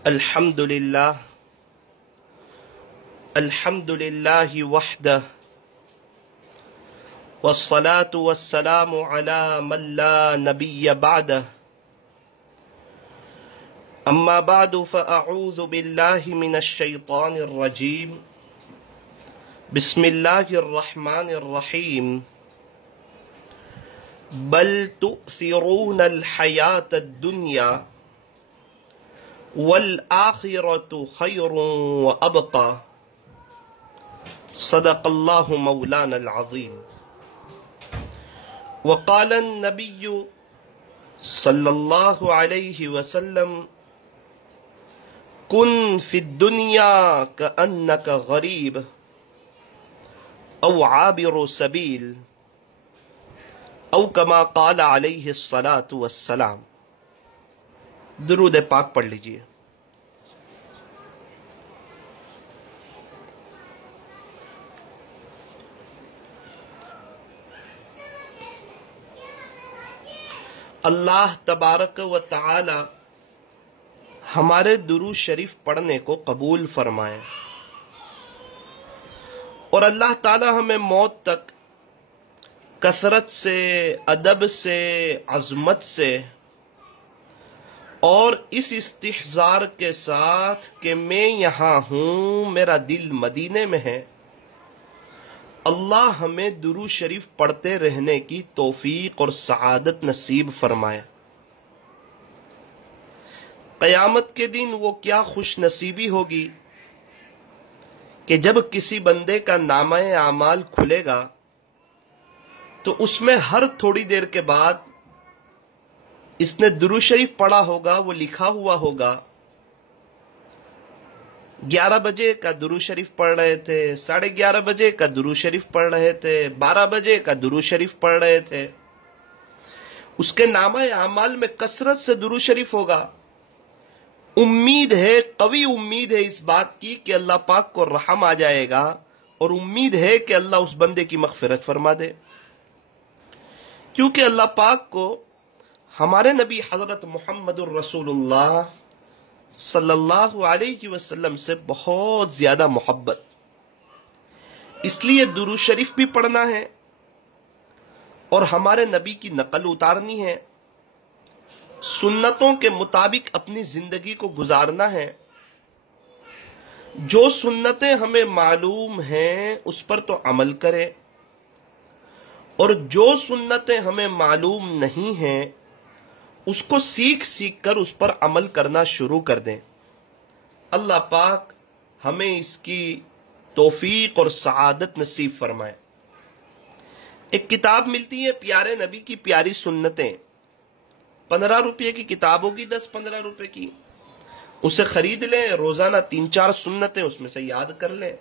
الحمد لله وحده والصلاة والسلام على من لا نبي بعده أما بعد فأعوذ بالله من الشيطان الرجيم بسم الله الرحمن الرحيم بل تؤثرون الحياة الدنيا والآخرة خير وأبقى صدق الله مولانا العظيم. وقال النبي صلى الله عليه وسلم كن في الدنيا كأنك غريب أو عابر سبيل او کما قال علیہ الصلاۃ والسلام. درود پاک پڑھ لیجئے. اللہ تبارک و تعالی ہمارے درود شریف پڑھنے کو قبول فرمائے اور اللہ تعالی ہمیں موت تک کثرت سے، ادب سے، عظمت سے اور اس استحضار کے ساتھ کہ میں یہاں ہوں، میرا دل مدینے میں ہے، اللہ ہمیں درود شریف پڑھتے رہنے کی توفیق اور سعادت نصیب فرمائے. قیامت کے دن وہ کیا خوش نصیبی ہوگی کہ جب کسی بندے کا نامہ اعمال کھلے گا تو اس میں ہر تھوڑی دیر کے بعد اس نے درود شریف پڑھا ہوگا، وہ لکھا ہوا ہوگا 11 بجے کا درود شریف پڑھ رہے تھے، 11:30 بجے کا درود شریف پڑھ رہے تھے، 12 بجے کا درود شریف پڑھ رہے تھے. اس کے نامہ اعمال میں کثرت سے درود شریف ہوگا. امید ہے، قوی امید ہے اس بات کی کہ اللہ پاک کو رحم آ جائے گا، اور امید ہے کہ اللہ اس بندے کی مغفرت فرما دے، کیونکہ اللہ پاک کو ہمارے نبی حضرت محمد الرسول اللہ صلی اللہ علیہ وسلم سے بہت زیادہ محبت. اس لیے درود شریف بھی پڑھنا ہے اور ہمارے نبی کی نقل اتارنی ہے، سنتوں کے مطابق اپنی زندگی کو گزارنا ہے. جو سنتیں ہمیں معلوم ہیں اس پر تو عمل کرے، اور جو سنتیں ہمیں معلوم نہیں ہیں اس کو سیکھ سیکھ کر اس پر عمل کرنا شروع کر دیں. اللہ پاک ہمیں اس کی توفیق اور سعادت نصیب فرمائے. ایک کتاب ملتی ہے پیارے نبی کی پیاری سنتیں، 15 روپے کی کتاب ہوگی، 10-15 روپے کی. اسے خرید لیں، روزانہ 3-4 سنتیں اس میں سے یاد کر لیں.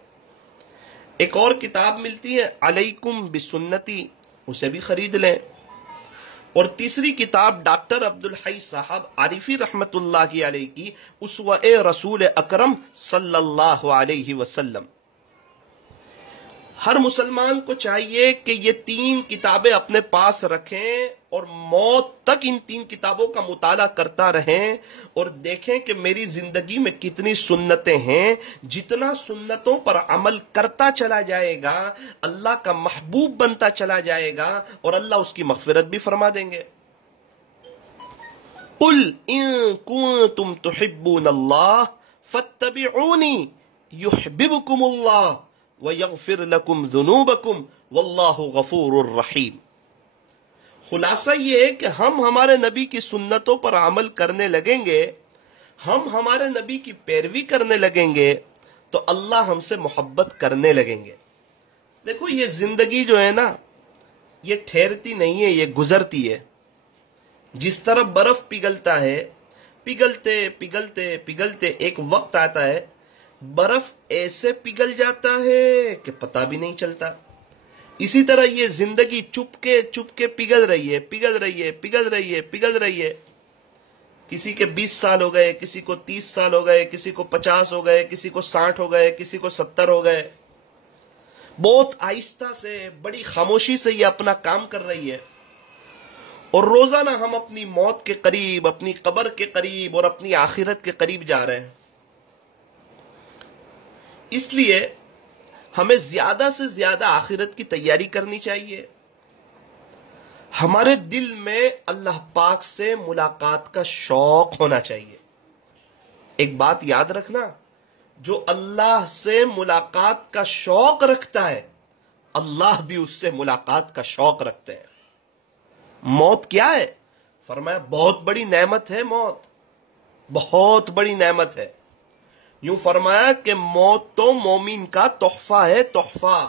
ایک اور کتاب ملتی ہے علیکم بسنتی، اسے بھی خرید لیں. اور تیسری کتاب ڈاکٹر عبدالحی صاحب عارفی رحمت اللہ علیہ کی اسوہ رسول اکرم صلی اللہ علیہ وسلم. ہر مسلمان کو چاہیے کہ یہ 3 کتابیں اپنے پاس رکھیں اور موت تک ان 3 کتابوں کا مطالعہ کرتا رہیں اور دیکھیں کہ میری زندگی میں کتنی سنتیں ہیں. جتنا سنتوں پر عمل کرتا چلا جائے گا اللہ کا محبوب بنتا چلا جائے گا اور اللہ اس کی مغفرت بھی فرما دیں گے. قُلْ إِن كُنتُمْ تُحِبُّونَ اللَّهَ فَاتَّبِعُونِي يُحْبِبُكُمُ اللَّهُ وَيَغْفِرْ لَكُمْ ذُنُوبَكُمْ وَاللَّهُ غَفُورٌ رَحِيمٌ. خلاصہ یہ ہے کہ ہم ہمارے نبی کی سنتوں پر عمل کرنے لگیں گے، ہم ہمارے نبی کی پیروی کرنے لگیں گے تو اللہ ہم سے محبت کرنے لگیں گے. دیکھو یہ زندگی جو ہے نا، یہ ٹھہرتی نہیں ہے، یہ گزرتی ہے. جس طرح برف پگھلتا ہے، پگھلتے پگھلتے پگھلتے ایک وقت آتا ہے برف ایسے پگھل جاتا ہے کہ پتہ بھی نہیں چلتا. اسی طرح یہ زندگی چپ کے پگھل رہی ہے، پگھل رہی ہے، پگھل رہی ہے، پگھل رہی ہے. کسی کے 20 سال ہو گئے، کسی کو 30 سال ہو گئے، کسی کو 50 ہو گئے، کسی کو 60 ہو گئے، کسی کو 70 ہو گئے. بہت آہستہ سے، بڑی خاموشی سے یہ اپنا کام کر رہی ہے. اور روزانہ ہم اپنی موت کے قریب، اپنی قبر کے قریب اور اپنی آخرت کے قریب جا رہے ہیں. اس لیے ہمیں زیادہ سے زیادہ آخرت کی تیاری کرنی چاہیے. ہمارے دل میں اللہ پاک سے ملاقات کا شوق ہونا چاہیے. ایک بات یاد رکھنا، جو اللہ سے ملاقات کا شوق رکھتا ہے اللہ بھی اس سے ملاقات کا شوق رکھتے ہیں. موت کیا ہے؟ فرمایا بہت بڑی نعمت ہے موت، بہت بڑی نعمت ہے. یوں فرمایا کہ موت تو مومن کا تحفہ ہے، تحفہ.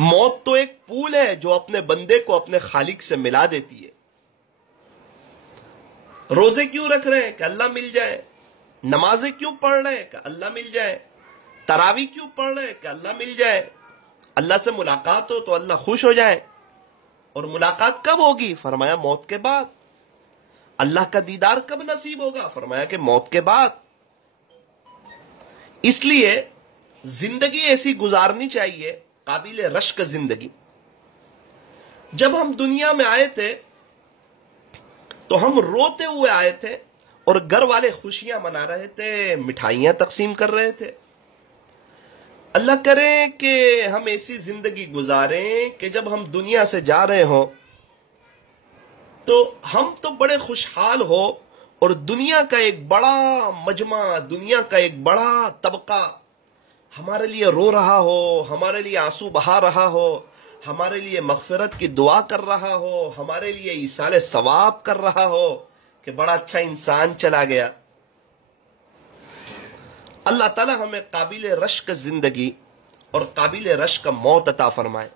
موت تو ایک پول ہے جو اپنے بندے کو اپنے خالق سے ملا دیتی ہے. روزے کیوں رکھ رہے ہیں؟ کہ اللہ مل جائے. نمازیں کیوں پڑھ رہے ہیں؟ کہ اللہ مل جائے. تراویح کیوں پڑھ رہے ہیں؟ کہ اللہ مل جائے. اللہ سے ملاقات ہو تو اللہ خوش ہو جائے. اور ملاقات کب ہوگی؟ فرمایا موت کے بعد. اللہ کا دیدار کب نصیب ہوگا؟ فرمایا کہ موت کے بعد. اس لیے زندگی ایسی گزارنی چاہیے، قابل رشک زندگی. جب ہم دنیا میں آئے تھے تو ہم روتے ہوئے آئے تھے اور گھر والے خوشیاں منا رہے تھے، مٹھائیاں تقسیم کر رہے تھے. اللہ کرے کہ ہم ایسی زندگی گزاریں کہ جب ہم دنیا سے جا رہے ہوں تو ہم تو بڑے خوشحال ہو اور دنیا کا ایک بڑا مجمع، دنیا کا ایک بڑا طبقہ ہمارے لیے رو رہا ہو، ہمارے لیے آنسو بہا رہا ہو، ہمارے لیے مغفرت کی دعا کر رہا ہو، ہمارے لیے ایصال ثواب کر رہا ہو کہ بڑا اچھا انسان چلا گیا. اللہ تعالی ہمیں قابل رشک زندگی اور قابل رشک موت عطا فرمائے.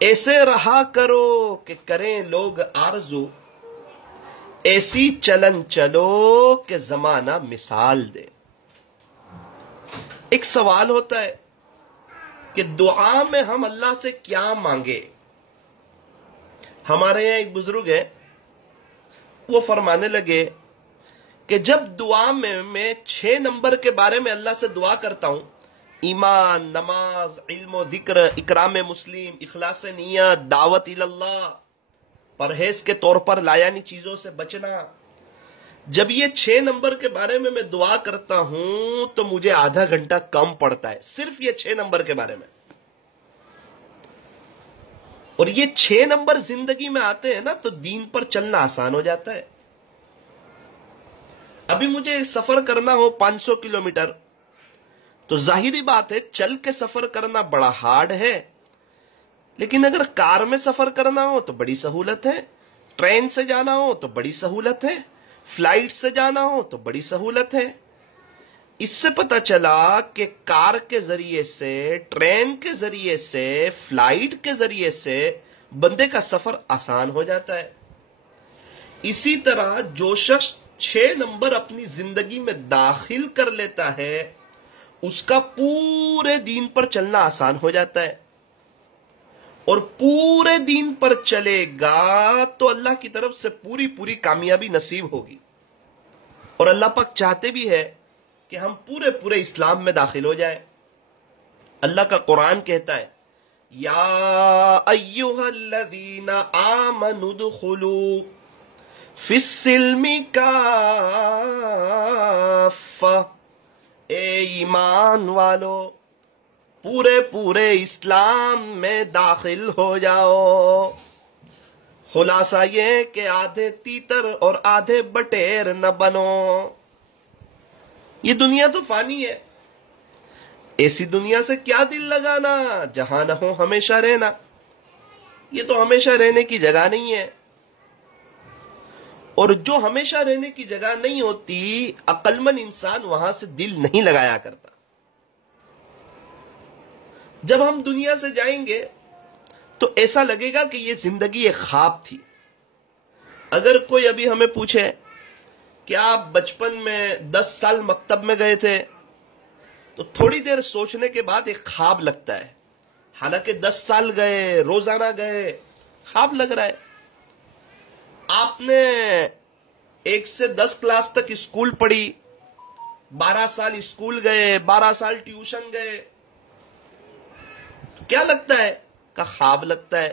ایسے رہا کرو کہ کریں لوگ آرزو، ایسی چلن چلو کہ زمانہ مثال دے. ایک سوال ہوتا ہے کہ دعا میں ہم اللہ سے کیا مانگے. ہمارے یہاں ایک بزرگ ہے، وہ فرمانے لگے کہ جب دعا میں 6 نمبر کے بارے میں اللہ سے دعا کرتا ہوں، ایمان، نماز، علم و ذکر، اکرام مسلم، اخلاص نیت، دعوت اللہ، پرہیز کے طور پر لایانی چیزوں سے بچنا، جب یہ 6 نمبر کے بارے میں دعا کرتا ہوں تو مجھے آدھا گھنٹہ کم پڑتا ہے، صرف یہ 6 نمبر کے بارے میں. اور یہ 6 نمبر زندگی میں آتے ہیں نا تو دین پر چلنا آسان ہو جاتا ہے. ابھی مجھے سفر کرنا ہو 500 کلومیٹر تو ظاہری بات ہے چل کے سفر کرنا بڑا ہارڈ ہے، لیکن اگر کار میں سفر کرنا ہو تو بڑی سہولت ہے، ٹرین سے جانا ہو تو بڑی سہولت ہے، فلائٹ سے جانا ہو تو بڑی سہولت ہے. اس سے پتہ چلا کہ کار کے ذریعے سے، ٹرین کے ذریعے سے، فلائٹ کے ذریعے سے بندے کا سفر آسان ہو جاتا ہے. اسی طرح جو شخص 6 نمبر اپنی زندگی میں داخل کر لیتا ہے اس کا پورے دین پر چلنا آسان ہو جاتا ہے. اور پورے دین پر چلے گا تو اللہ کی طرف سے پوری کامیابی نصیب ہوگی. اور اللہ پاک چاہتے بھی ہے کہ ہم پورے اسلام میں داخل ہو جائیں. اللہ کا قرآن کہتا ہے یا ایھا الذین آمنوا ادخلوا فی السلم کافہ، اے ایمان والو پورے اسلام میں داخل ہو جاؤ. خلاصہ یہ کہ آدھے تیتر اور آدھے بٹیر نہ بنو. یہ دنیا تو فانی ہے، ایسی دنیا سے کیا دل لگانا جہاں نہ ہو ہمیشہ رہنا. یہ تو ہمیشہ رہنے کی جگہ نہیں ہے، اور جو ہمیشہ رہنے کی جگہ نہیں ہوتی عقل مند انسان وہاں سے دل نہیں لگایا کرتا. جب ہم دنیا سے جائیں گے تو ایسا لگے گا کہ یہ زندگی ایک خواب تھی. اگر کوئی ابھی ہمیں پوچھے کہ آپ بچپن میں 10 سال مکتب میں گئے تھے تو تھوڑی دیر سوچنے کے بعد ایک خواب لگتا ہے، حالانکہ 10 سال گئے، روزانہ گئے، خواب لگ رہا ہے. آپ نے 1 سے 10 کلاس تک اسکول پڑھی، 12 سال اسکول گئے، 12 سال ٹیوشن گئے، کیا لگتا ہے؟ کا خواب لگتا ہے.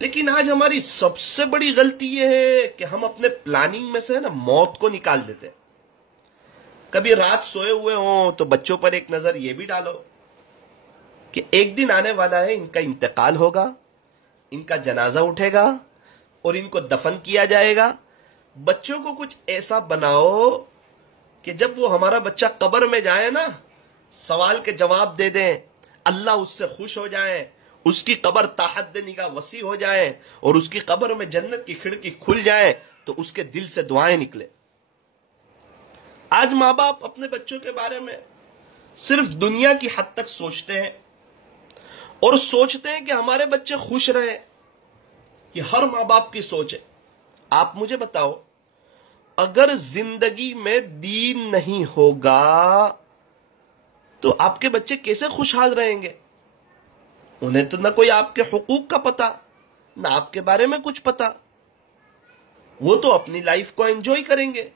لیکن آج ہماری سب سے بڑی غلطی یہ ہے کہ ہم اپنے پلاننگ میں سے نا موت کو نکال دیتے ہیں. کبھی رات سوئے ہوئے ہوں تو بچوں پر ایک نظر یہ بھی ڈالو کہ ایک دن آنے والا ہے، ان کا انتقال ہوگا، ان کا جنازہ اٹھے گا اور ان کو دفن کیا جائے گا. بچوں کو کچھ ایسا بناؤ کہ جب وہ ہمارا بچہ قبر میں جائے نا، سوال کے جواب دے دیں، اللہ اس سے خوش ہو جائے، اس کی قبر تحت نگاہ وسیع ہو جائے اور اس کی قبر میں جنت کی کھڑکی کھل جائے تو اس کے دل سے دعائیں نکلے. آج ماں باپ اپنے بچوں کے بارے میں صرف دنیا کی حد تک سوچتے ہیں اور سوچتے ہیں کہ ہمارے بچے خوش رہیں. یہ ہر ماں باپ کی سوچ ہے. آپ مجھے بتاؤ، اگر زندگی میں دین نہیں ہوگا تو آپ کے بچے کیسے خوشحال رہیں گے؟ انہیں تو نہ کوئی آپ کے حقوق کا پتا، نہ آپ کے بارے میں کچھ پتا. وہ تو اپنی لائف کو انجوائے کریں گے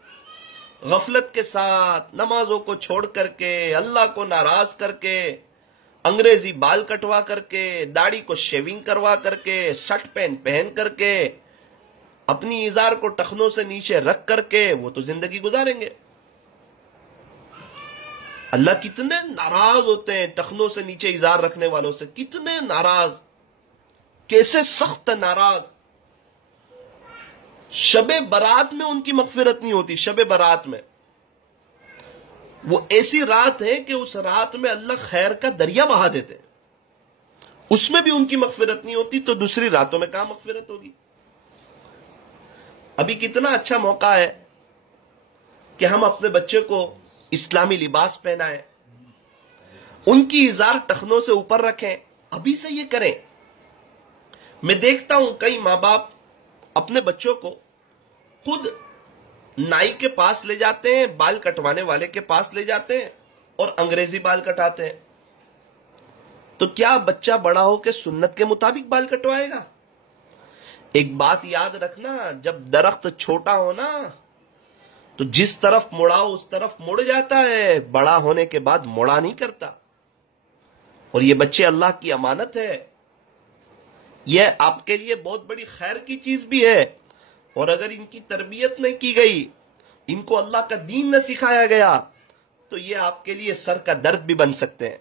غفلت کے ساتھ، نمازوں کو چھوڑ کر کے، اللہ کو ناراض کر کے، انگریزی بال کٹوا کر کے، داڑھی کو شیونگ کروا کر کے، شرٹ پین پہن کر کے، اپنی ازار کو ٹخنوں سے نیچے رکھ کر کے وہ تو زندگی گزاریں گے. اللہ کتنے ناراض ہوتے ہیں ٹخنوں سے نیچے ازار رکھنے والوں سے، کتنے ناراض، کیسے سخت ناراض. شب برات میں ان کی مغفرت نہیں ہوتی. شب برات میں وہ ایسی رات ہے کہ اس رات میں اللہ خیر کا دریا بہا دیتے ہیں، اس میں بھی ان کی مغفرت نہیں ہوتی تو دوسری راتوں میں کہاں مغفرت ہوگی؟ ابھی کتنا اچھا موقع ہے کہ ہم اپنے بچے کو اسلامی لباس پہنائیں، ان کی ازار ٹخنوں سے اوپر رکھیں. ابھی سے یہ کریں. میں دیکھتا ہوں کئی ماں باپ اپنے بچوں کو خود نائی کے پاس لے جاتے ہیں، بال کٹوانے والے کے پاس لے جاتے ہیں اور انگریزی بال کٹاتے ہیں. تو کیا بچہ بڑا ہو کے سنت کے مطابق بال کٹوائے گا؟ ایک بات یاد رکھنا، جب درخت چھوٹا ہو نا تو جس طرف مڑاؤ اس طرف مڑ جاتا ہے، بڑا ہونے کے بعد مڑا نہیں کرتا. اور یہ بچے اللہ کی امانت ہے، یہ آپ کے لیے بہت بڑی خیر کی چیز بھی ہے. اور اگر ان کی تربیت نہیں کی گئی، ان کو اللہ کا دین نہ سکھایا گیا تو یہ آپ کے لیے سر کا درد بھی بن سکتے ہیں.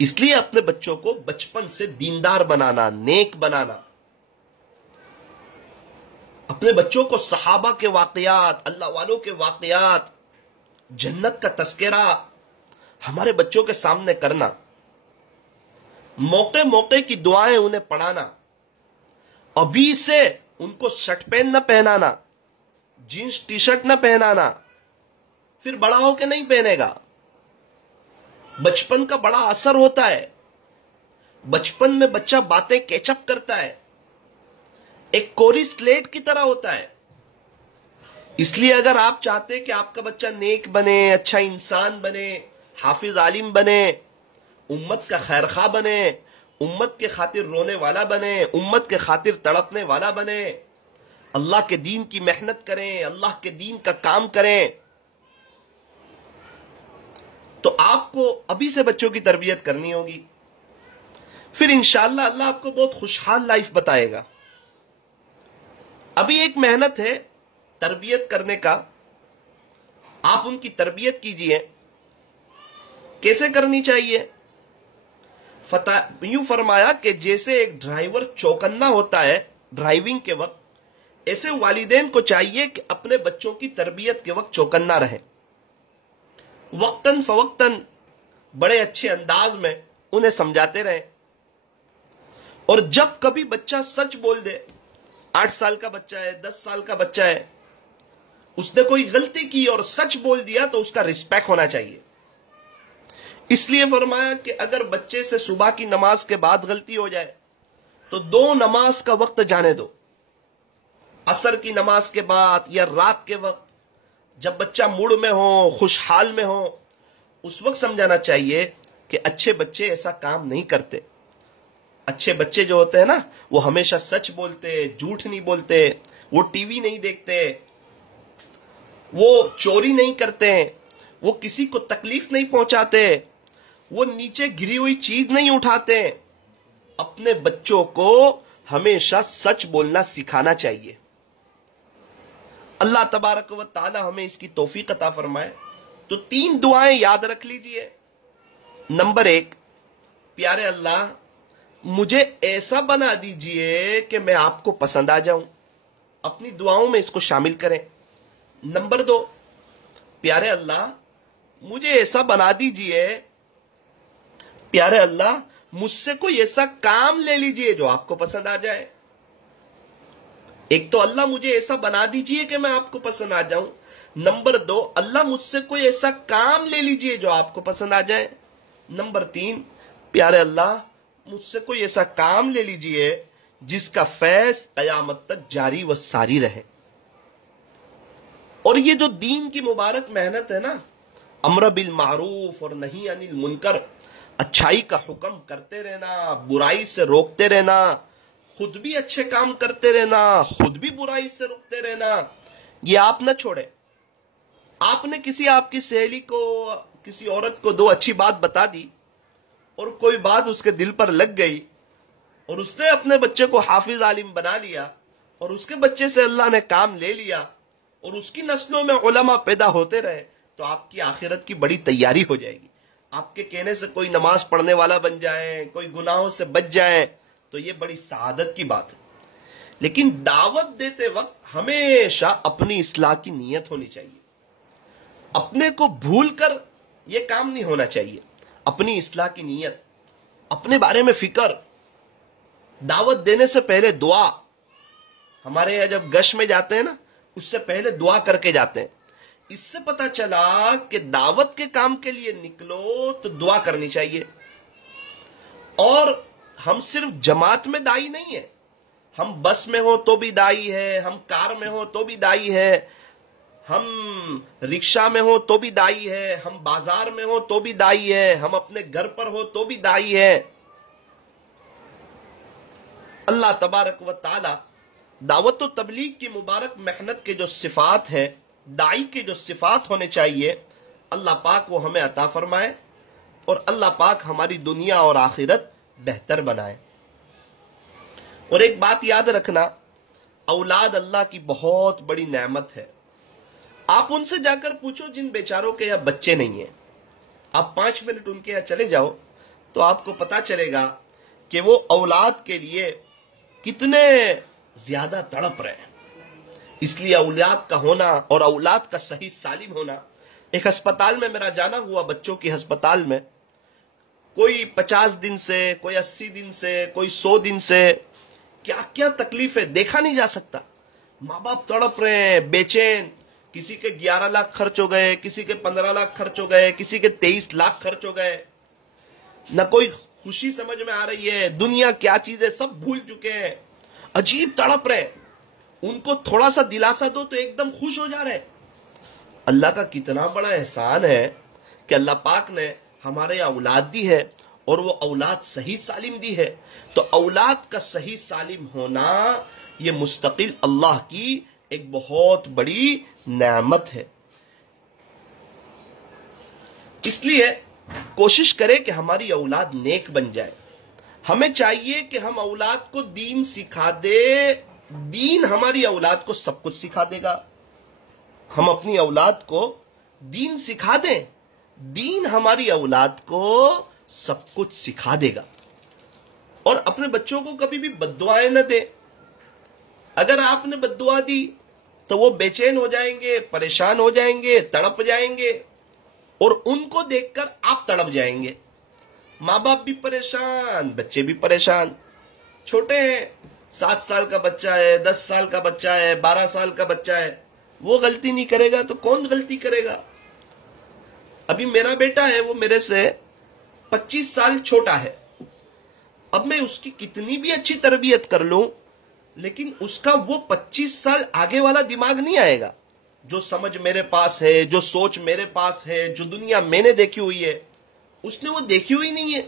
اس لیے اپنے بچوں کو بچپن سے دیندار بنانا، نیک بنانا. اپنے بچوں کو صحابہ کے واقعات، اللہ والوں کے واقعات، جنت کا تذکرہ ہمارے بچوں کے سامنے کرنا، موقع موقع کی دعائیں انہیں پڑھانا. ابھی سے ان کو شرٹ پین نہ پہنانا، جینس ٹی شرٹ نہ پہنانا، پھر بڑا ہو کے نہیں پہنے گا. بچپن کا بڑا اثر ہوتا ہے. بچپن میں بچہ باتیں کیچ اپ کرتا ہے، ایک کوری سلیٹ کی طرح ہوتا ہے. اس لیے اگر آپ چاہتے کہ آپ کا بچہ نیک بنے، اچھا انسان بنے، حافظ عالم بنے، امت کا خیر خواہ بنے، امت کے خاطر رونے والا بنے، امت کے خاطر تڑپنے والا بنے، اللہ کے دین کی محنت کریں، اللہ کے دین کا کام کریں، تو آپ کو ابھی سے بچوں کی تربیت کرنی ہوگی. پھر انشاءاللہ اللہ آپ کو بہت خوشحال لائف بتائے گا. ابھی ایک محنت ہے تربیت کرنے کا. آپ ان کی تربیت کیجئے. کیسے کرنی چاہیے؟ یوں فرمایا کہ جیسے ایک ڈرائیور چوکنا ہوتا ہے ڈرائیونگ کے وقت، ایسے والدین کو چاہیے کہ اپنے بچوں کی تربیت کے وقت چوکنا رہے، وقتاً فوقتاً بڑے اچھے انداز میں انہیں سمجھاتے رہیں. اور جب کبھی بچہ سچ بول دے، 8 سال کا بچہ ہے، 10 سال کا بچہ ہے، اس نے کوئی غلطی کی اور سچ بول دیا تو اس کا رسپیکٹ ہونا چاہیے. اس لیے فرمایا کہ اگر بچے سے صبح کی نماز کے بعد غلطی ہو جائے تو 2 نماز کا وقت جانے دو، عصر کی نماز کے بعد یا رات کے وقت، جب بچہ موڈ میں ہو، خوشحال میں ہو، اس وقت سمجھانا چاہیے کہ اچھے بچے ایسا کام نہیں کرتے. اچھے بچے جو ہوتے ہیں نا، وہ ہمیشہ سچ بولتے، جھوٹ نہیں بولتے، وہ ٹی وی نہیں دیکھتے، وہ چوری نہیں کرتے، وہ کسی کو تکلیف نہیں پہنچاتے، وہ نیچے گری ہوئی چیز نہیں اٹھاتے، اپنے بچوں کو ہمیشہ سچ بولنا سکھانا چاہیے. اللہ تبارک و تعالی ہمیں اس کی توفیق عطا فرمائے. تو 3 دعائیں یاد رکھ لیجئے. نمبر 1، پیارے اللہ مجھے ایسا بنا دیجئے کہ میں آپ کو پسند آ جاؤں. اپنی دعاؤں میں اس کو شامل کریں. نمبر 2، پیارے اللہ مجھے ایسا بنا دیجئے، پیارے اللہ مجھ سے کوئی ایسا کام لے لیجئے جو آپ کو پسند آ جائے. ایک تو اللہ مجھے ایسا بنا دیجئے کہ میں آپ کو پسند آ جاؤں. نمبر 2، اللہ مجھ سے کوئی ایسا کام لے لیجئے جو آپ کو پسند آ جائے. نمبر 3، پیارے اللہ مجھ سے کوئی ایسا کام لے لیجئے جس کا فیض قیامت تک جاری و ساری رہے. اور یہ جو دین کی مبارک محنت ہے نا، امر بالمعروف اور نہی عن المنکر، اچھائی کا حکم کرتے رہنا، برائی سے روکتے رہنا، خود بھی اچھے کام کرتے رہنا، خود بھی برائی سے روکتے رہنا، یہ آپ نہ چھوڑیں. آپ نے کسی آپ کی سہیلی کو، کسی عورت کو 2 اچھی بات بتا دی اور کوئی بات اس کے دل پر لگ گئی اور اس نے اپنے بچے کو حافظ عالم بنا لیا اور اس کے بچے سے اللہ نے کام لے لیا اور اس کی نسلوں میں علماء پیدا ہوتے رہے، تو آپ کی آخرت کی بڑی تیاری ہو جائے گی. آپ کے کہنے سے کوئی نماز پڑھنے والا بن جائے، کوئی گناہوں سے بچ جائے، تو یہ بڑی سعادت کی بات ہے. لیکن دعوت دیتے وقت ہمیشہ اپنی اصلاح کی نیت ہونی چاہیے. اپنے کو بھول کر یہ کام نہیں ہونا چاہیے. اپنی اصلاح کی نیت، اپنے بارے میں فکر. دعوت دینے سے پہلے دعا. ہمارے یہاں جب گش میں جاتے ہیں نا، اس سے پہلے دعا کر کے جاتے ہیں. اس سے پتا چلا کہ دعوت کے کام کے لیے نکلو تو دعا کرنی چاہیے. اور ہم صرف جماعت میں دائی نہیں ہے، ہم بس میں ہو تو بھی دائی ہے، ہم کار میں ہو تو بھی دائی ہے، ہم رکشہ میں ہو تو بھی دائی ہے، ہم بازار میں ہو تو بھی دائی ہے، ہم اپنے گھر پر ہو تو بھی دائی ہے. اللہ تبارک و تعالی دعوت و تبلیغ کی مبارک محنت کے جو صفات ہیں، دائی کے جو صفات ہونے چاہیے، اللہ پاک وہ ہمیں عطا فرمائے اور اللہ پاک ہماری دنیا اور آخرت بہتر بنائے. اور ایک بات یاد رکھنا، اولاد اللہ کی بہت بڑی نعمت ہے. آپ ان سے جا کر پوچھو جن بیچاروں کے یہاں بچے نہیں ہیں، آپ 5 منٹ ان کے یہاں چلے جاؤ تو آپ کو پتا چلے گا کہ وہ اولاد کے لیے کتنے زیادہ تڑپ رہے ہیں. اس لیے اولاد کا ہونا اور اولاد کا صحیح سالم ہونا. ایک ہسپتال میں میرا جانا ہوا، بچوں کی ہسپتال میں. کوئی 50 دن سے، کوئی 80 دن سے، کوئی 100 دن سے، کیا کیا تکلیف ہے دیکھا نہیں جا سکتا. ماں باپ تڑپ رہے ہیں، بے چین. کسی کے 11 لاکھ خرچ ہو گئے، کسی کے 15 لاکھ خرچ ہو گئے، کسی کے 23 لاکھ خرچ ہو گئے. نہ کوئی خوشی سمجھ میں آ رہی ہے، دنیا کیا چیز ہے سب بھول چکے ہیں، عجیب تڑپ رہے. ان کو تھوڑا سا دلاسا دو تو ایک دم خوش ہو جا رہے. اللہ کا کتنا بڑا احسان ہے کہ اللہ پاک نے ہمارے اولاد دی ہے اور وہ اولاد صحیح سالم دی ہے. تو اولاد کا صحیح سالم ہونا یہ مستقل اللہ کی ایک بہت بڑی نعمت ہے. اس لیے کوشش کرے کہ ہماری اولاد نیک بن جائے. ہمیں چاہیے کہ ہم اولاد کو دین سکھا دے. دین ہماری اولاد کو سب کچھ سکھا دے گا. ہم اپنی اولاد کو دین سکھا دیں، دین ہماری اولاد کو سب کچھ سکھا دے گا. اور اپنے بچوں کو کبھی بھی بد دعائیں نہ دیں. اگر آپ نے بد دعا دی تو وہ بے چین ہو جائیں گے، پریشان ہو جائیں گے، تڑپ جائیں گے اور ان کو دیکھ کر آپ تڑپ جائیں گے. ماں باپ بھی پریشان، بچے بھی پریشان. چھوٹے ہیں، 7 سال کا بچہ ہے، 10 سال کا بچہ ہے، 12 سال کا بچہ ہے، وہ غلطی نہیں کرے گا تو کون غلطی کرے گا؟ ابھی میرا بیٹا ہے، وہ میرے سے 25 سال چھوٹا ہے. اب میں اس کی کتنی بھی اچھی تربیت کر لوں لیکن اس کا وہ 25 سال آگے والا دماغ نہیں آئے گا. جو سمجھ میرے پاس ہے، جو سوچ میرے پاس ہے، جو دنیا میں نے دیکھی ہوئی ہے، اس نے وہ دیکھی ہوئی نہیں ہے.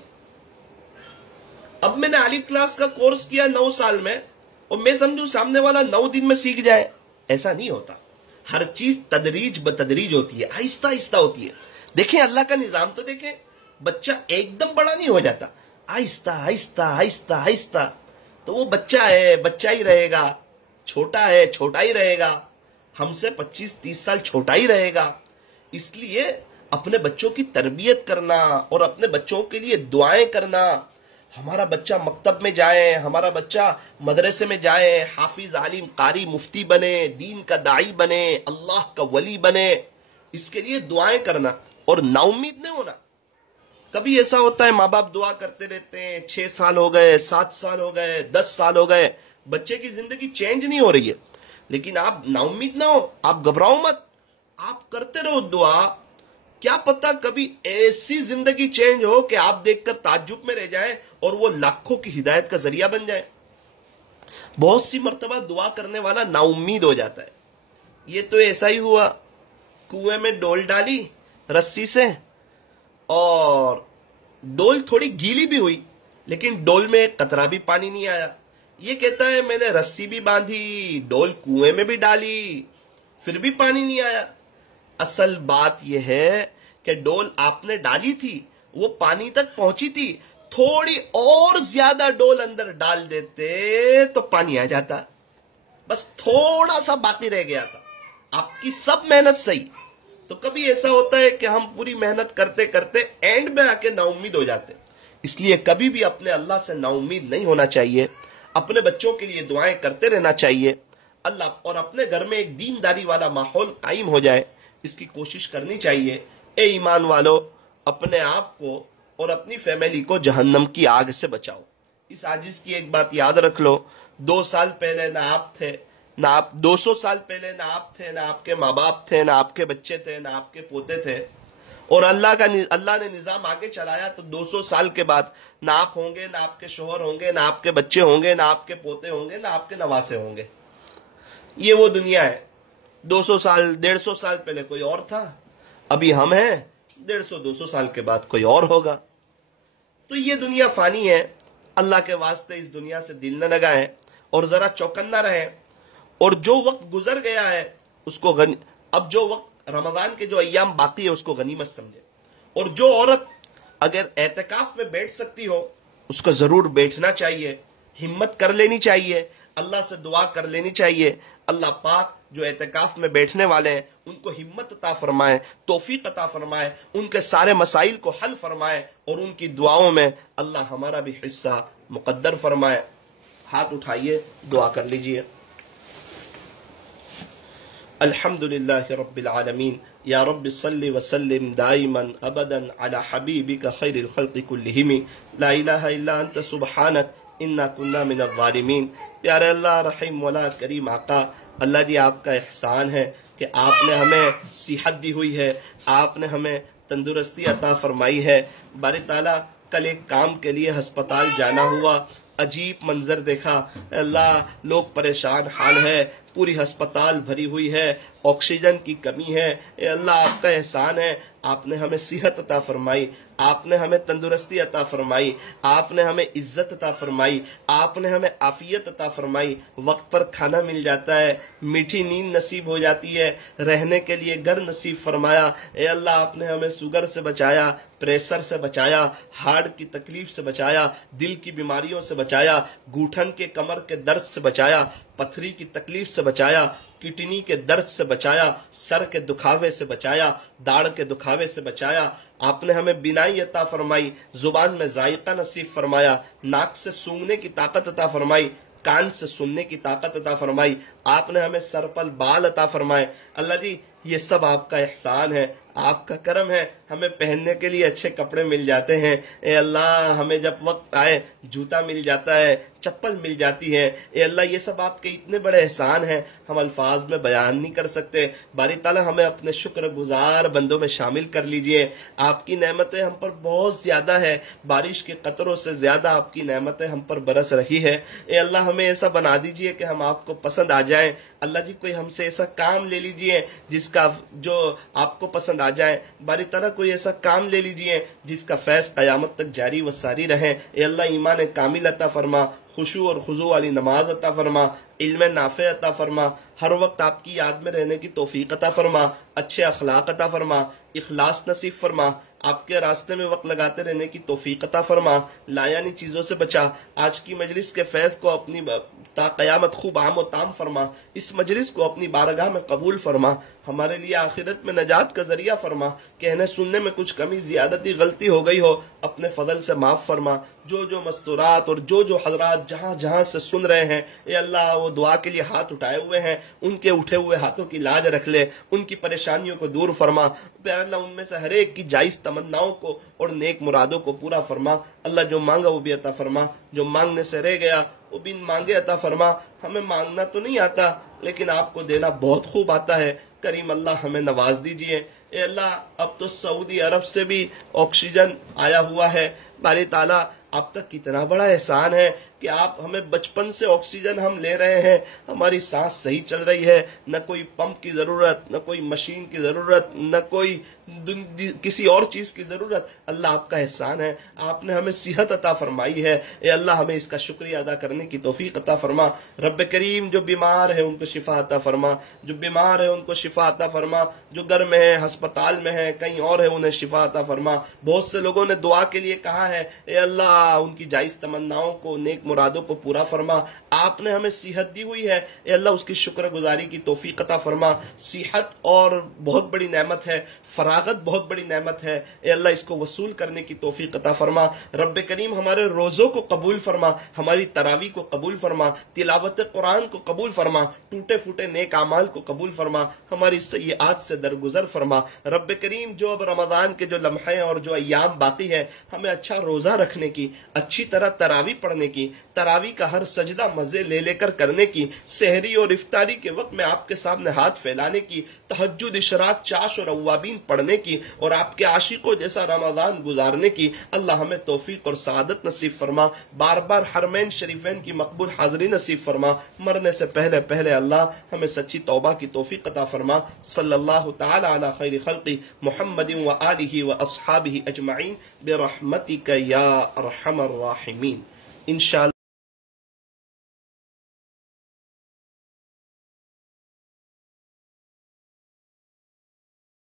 اب میں نے عالم کلاس کا کورس کیا 9 سال میں اور میں سمجھوں سامنے والا 9 دن میں سیکھ جائے. ایسا نہیں ہوتا. ہر چیز تدریج بتدریج ہوتی ہے، آہستہ آہستہ ہوتی ہے. دیکھیں اللہ کا نظام تو دیکھیں، بچہ ایک دم بڑا نہیں ہو جاتا. آہستہ آہستہ آہستہ آہستہ، تو وہ بچہ ہے بچہ ہی رہے گا، چھوٹا ہے چھوٹا ہی رہے گا، ہم سے 25-30 سال چھوٹا ہی رہے گا۔ اس لیے اپنے بچوں کی تربیت کرنا اور اپنے بچوں کے لیے دعائیں کرنا، ہمارا بچہ مکتب میں جائے، ہمارا بچہ مدرسے میں جائے، حافظ عالم قاری مفتی بنے، دین کا داعی بنے، اللہ کا ولی بنے، اس کے لیے دعائیں کرنا اور نا امید نہیں ہونا۔ کبھی ایسا ہوتا ہے ماں باپ دعا کرتے رہتے ہیں، 6 سال ہو گئے، 7 سال ہو گئے، 10 سال ہو گئے، بچے کی زندگی چینج نہیں ہو رہی ہے، لیکن آپ نا امید نہ ہو، آپ گھبراؤ مت، آپ کرتے رہو دعا۔ کیا پتا کبھی ایسی زندگی چینج ہو کہ آپ دیکھ کر تعجب میں رہ جائیں اور وہ لاکھوں کی ہدایت کا ذریعہ بن جائے۔ بہت سی مرتبہ دعا کرنے والا نا امید ہو جاتا ہے۔ یہ تو ایسا ہی ہوا، کنویں میں ڈول ڈالی رسی سے، اور ڈول تھوڑی گیلی بھی ہوئی، لیکن ڈول میں ایک قطرہ بھی پانی نہیں آیا۔ یہ کہتا ہے میں نے رسی بھی باندھی، ڈول کنویں میں بھی ڈالی، پھر بھی پانی نہیں آیا۔ اصل بات یہ ہے کہ ڈول آپ نے ڈالی تھی، وہ پانی تک پہنچی تھی، تھوڑی اور زیادہ ڈول اندر ڈال دیتے تو پانی آ جاتا، بس تھوڑا سا باقی رہ گیا تھا۔ آپ کی سب محنت صحیح۔ تو کبھی ایسا ہوتا ہے کہ ہم پوری محنت کرتے کرتے اینڈ میں آ کے نا امید ہو جاتے، اس لیے کبھی بھی اپنے اللہ سے نا امید نہیں ہونا چاہیے، اپنے بچوں کے لیے دعائیں کرتے رہنا چاہیے اللہ، اور اپنے گھر میں ایک دینداری والا ماحول قائم ہو جائے، اس کی کوشش کرنی چاہیے۔ اے ایمان والو، اپنے آپ کو اور اپنی فیملی کو جہنم کی آگ سے بچاؤ۔ اس عاجز کی ایک بات یاد رکھ لو، 2 سال پہلے نہ آپ تھے، نہ آپ 200 سال پہلے نہ آپ تھے، نہ آپ کے ماں باپ تھے، نہ آپ کے بچے تھے، نہ آپ کے پوتے تھے، اور اللہ نے نظام آگے چلایا تو 200 سال کے بعد نہ آپ ہوں گے، نہ آپ کے شوہر ہوں گے، نہ آپ کے بچے ہوں گے، نہ آپ کے پوتے ہوں گے، نہ آپ کے نواسے ہوں گے۔ یہ وہ دنیا ہے۔ 200 سال 150 سال پہلے کوئی اور تھا، ابھی ہم ہیں، 150-200 سال کے بعد کوئی اور ہوگا۔ تو یہ دنیا فانی ہے، اللہ کے واسطے اس دنیا سے دل نہ لگائیں اور ذرا چوکنا رہیں، اور جو وقت گزر گیا ہے اس کو اب جو وقت رمضان کے جو ایام باقی ہے اس کو غنیمت سمجھے، اور جو عورت اگر اعتکاف میں بیٹھ سکتی ہو اس کو ضرور بیٹھنا چاہیے، ہمت کر لینی چاہیے، اللہ سے دعا کر لینی چاہیے، اللہ پاک جو اعتکاف میں بیٹھنے والے ہیں ان کو ہمت عطا فرمائے، توفیق عطا فرمائے، ان کے سارے مسائل کو حل فرمائے، اور ان کی دعاؤں میں اللہ ہمارا بھی حصہ مقدر فرمائے۔ ہاتھ اٹھائیے، دعا کر لیجئے۔ الحمد للہ رب العالمین، یا رب صلی وسلم دائما ابدا علی حبیبک خیر الخلق کلہم، لا الہ الا انت سبحانک انا کنا من الظالمین۔ پیارے اللہ، رحیم مولا کریم آقا، اللہ جی آپ کا احسان ہے کہ آپ نے ہمیں صحت دی ہوئی ہے، آپ نے ہمیں تندرستی عطا فرمائی ہے۔ باری تعالیٰ کل ایک کام کے لیے ہسپتال جانا ہوا، عجیب منظر دیکھا، اللہ لوگ پریشان حال ہے، پوری ہسپتال بھری ہوئی ہے، آکسیجن کی کمی ہے۔ اے اللہ آپ کا احسان ہے، آپ نے ہمیں صحت عطا فرمائی، آپ نے ہمیں تندرستی عطا فرمائی، آپ نے ہمیں عزت عطا فرمائی، آپ نے ہمیں عافیت عطا فرمائی، وقت پر کھانا مل جاتا ہے، میٹھی نیند نصیب ہو جاتی ہے، رہنے کے لیے گھر نصیب فرمایا۔ اے اللہ آپ نے ہمیں شوگر سے بچایا، پریشر سے بچایا، ہارٹ کی تکلیف سے بچایا، دل کی بیماریوں سے بچایا، گھٹن کے کمر کے درد سے بچایا، پتھری کی تکلیف سے بچایا، کڈنی کے درد سے بچایا، سر کے دکھاوے سے بچایا، داڑھ کے دکھاوے سے بچایا۔ آپ نے ہمیں بینائی عطا فرمائی، زبان میں ذائقہ نصیب فرمایا، ناک سے سونگھنے کی طاقت عطا فرمائی، کان سے سننے کی طاقت عطا فرمائی، آپ نے ہمیں سر پر بال عطا فرمائے۔ اللہ جی یہ سب آپ کا احسان ہے، آپ کا کرم ہے، ہمیں پہننے کے لیے اچھے کپڑے مل جاتے ہیں۔ اے اللہ ہمیں جب وقت آئے جوتا مل جاتا ہے، چپل مل جاتی ہے۔ اے اللہ یہ سب آپ کے اتنے بڑے احسان ہیں، ہم الفاظ میں بیان نہیں کر سکتے۔ باری تعالیٰ ہمیں اپنے شکر گزار بندوں میں شامل کر لیجئے۔ آپ کی نعمتیں ہم پر بہت زیادہ ہے، بارش کے قطروں سے زیادہ آپ کی نعمتیں ہم پر برس رہی ہے۔ اے اللہ ہمیں ایسا بنا دیجئے کہ ہم آپ کو پسند آ جائیں۔ اللہ جی کوئی ہم سے ایسا کام لے لیجئے جس کا جو آپ کو پسند آ جائے، باری طرح کوئی ایسا کام لے لیجئے جس کا فیض قیامت تک جاری و ساری رہے۔ اے اللہ ایمان کامل عطا فرما، خشوع اور خضوع والی نماز عطا فرما، علم نافع عطا فرما، ہر وقت آپ کی یاد میں رہنے کی توفیق عطا فرما، اچھے اخلاق عطا فرما، اخلاص نصیب فرما۔ آپ کے راستے میں وقت لگاتے رہنے کی توفیق عطا فرما، لایانی چیزوں سے بچا، آج کی مجلس کے فیض کو اپنی تا قیامت خوب عام و تام فرما، اس مجلس کو اپنی بارگاہ میں قبول فرما، ہمارے لیے آخرت میں نجات کا ذریعہ فرما، کہنے سننے میں کچھ کمی زیادتی غلطی ہو گئی ہو اپنے فضل سے معاف فرما، جو مستورات اور جو حضرات جہاں جہاں سے سن رہے ہیں اے اللہ وہ دعا کے لیے ہاتھ اٹھائے ہوئے ہیں، ان کے اٹھے ہوئے ہاتھوں کی لاج رکھ لے، ان کی پریشانیوں کو دور فرما، اے اللہ ان میں سے ہر ایک کی جائز تمناؤں کو اور نیک مرادوں کو پورا فرما، اللہ جو مانگا وہ بھی عطا فرما، جو مانگنے سے رہ گیا وہ بن مانگے عطا فرما، ہمیں مانگنا تو نہیں آتا لیکن آپ کو دینا بہت خوب آتا ہے، کریم اللہ ہمیں نواز دیجئے، اے اللہ اب تو سعودی عرب سے بھی آکسیجن آیا ہوا ہے، باری تعالیٰ آپ کا کتنا بڑا احسان ہے کہ آپ ہمیں بچپن سے آکسیجن ہم لے رہے ہیں، ہماری سانس صحیح چل رہی ہے، نہ کوئی پمپ کی ضرورت، نہ کوئی مشین کی ضرورت، نہ کوئی کسی اور چیز کی ضرورت، اللہ آپ کا احسان ہے، آپ نے ہمیں صحت عطا فرمائی ہے، اے اللہ ہمیں اس کا شکریہ ادا کرنے کی توفیق عطا فرما، رب کریم جو بیمار ہے ان کو شفا عطا فرما، جو بیمار ہے ان کو شفا عطا فرما، جو گھر میں ہے ہسپتال میں ہے کہیں اور ہے انہیں شفا عطا فرما، بہت سے لوگوں نے دعا کے لیے کہا ہے، اے اللہ ان کی جائز تمناؤں کو نیک مرادوں کو پورا فرما، آپ نے ہمیں صحت دی ہوئی ہے، اے اللہ اس کی شکر گزاری کی توفیق عطا فرما، صحت اور بہت بڑی نعمت ہے، فراغت بہت بڑی نعمت ہے، اے اللہ اس کو وصول کرنے کی توفیق عطا فرما، رب کریم ہمارے روزوں کو قبول فرما، ہماری تراویح کو قبول فرما، تلاوت قرآن کو قبول فرما، ٹوٹے پھوٹے نیک اعمال کو قبول فرما، ہماری سیئات سے درگزر فرما، رب کریم جو اب رمضان کے جو لمحے اور جو ایام باقی ہے ہمیں اچھا روزہ رکھنے کی، اچھی طرح تراویح پڑھنے کی، تراویح کا ہر سجدہ مزے لے کر کرنے کی، سحری اور افطاری کے وقت میں آپ کے سامنے ہاتھ پھیلانے کی، تہجد اشراق چاش اور اوابین پڑھنے کی اور آپ کے عاشقوں جیسا رمضان گزارنے کی، اللہ ہمیں توفیق اور سعادت نصیب فرما، بار بار حرمین شریفین کی مقبول حاضری نصیب فرما، مرنے سے پہلے اللہ ہمیں سچی توبہ کی توفیق عطا فرما، صلی اللہ تعالی علی خیر خلقی محمد و آلہ و اصحابہ اجمعین برحمتک یا ارحم الراحمین، انشاءاللہ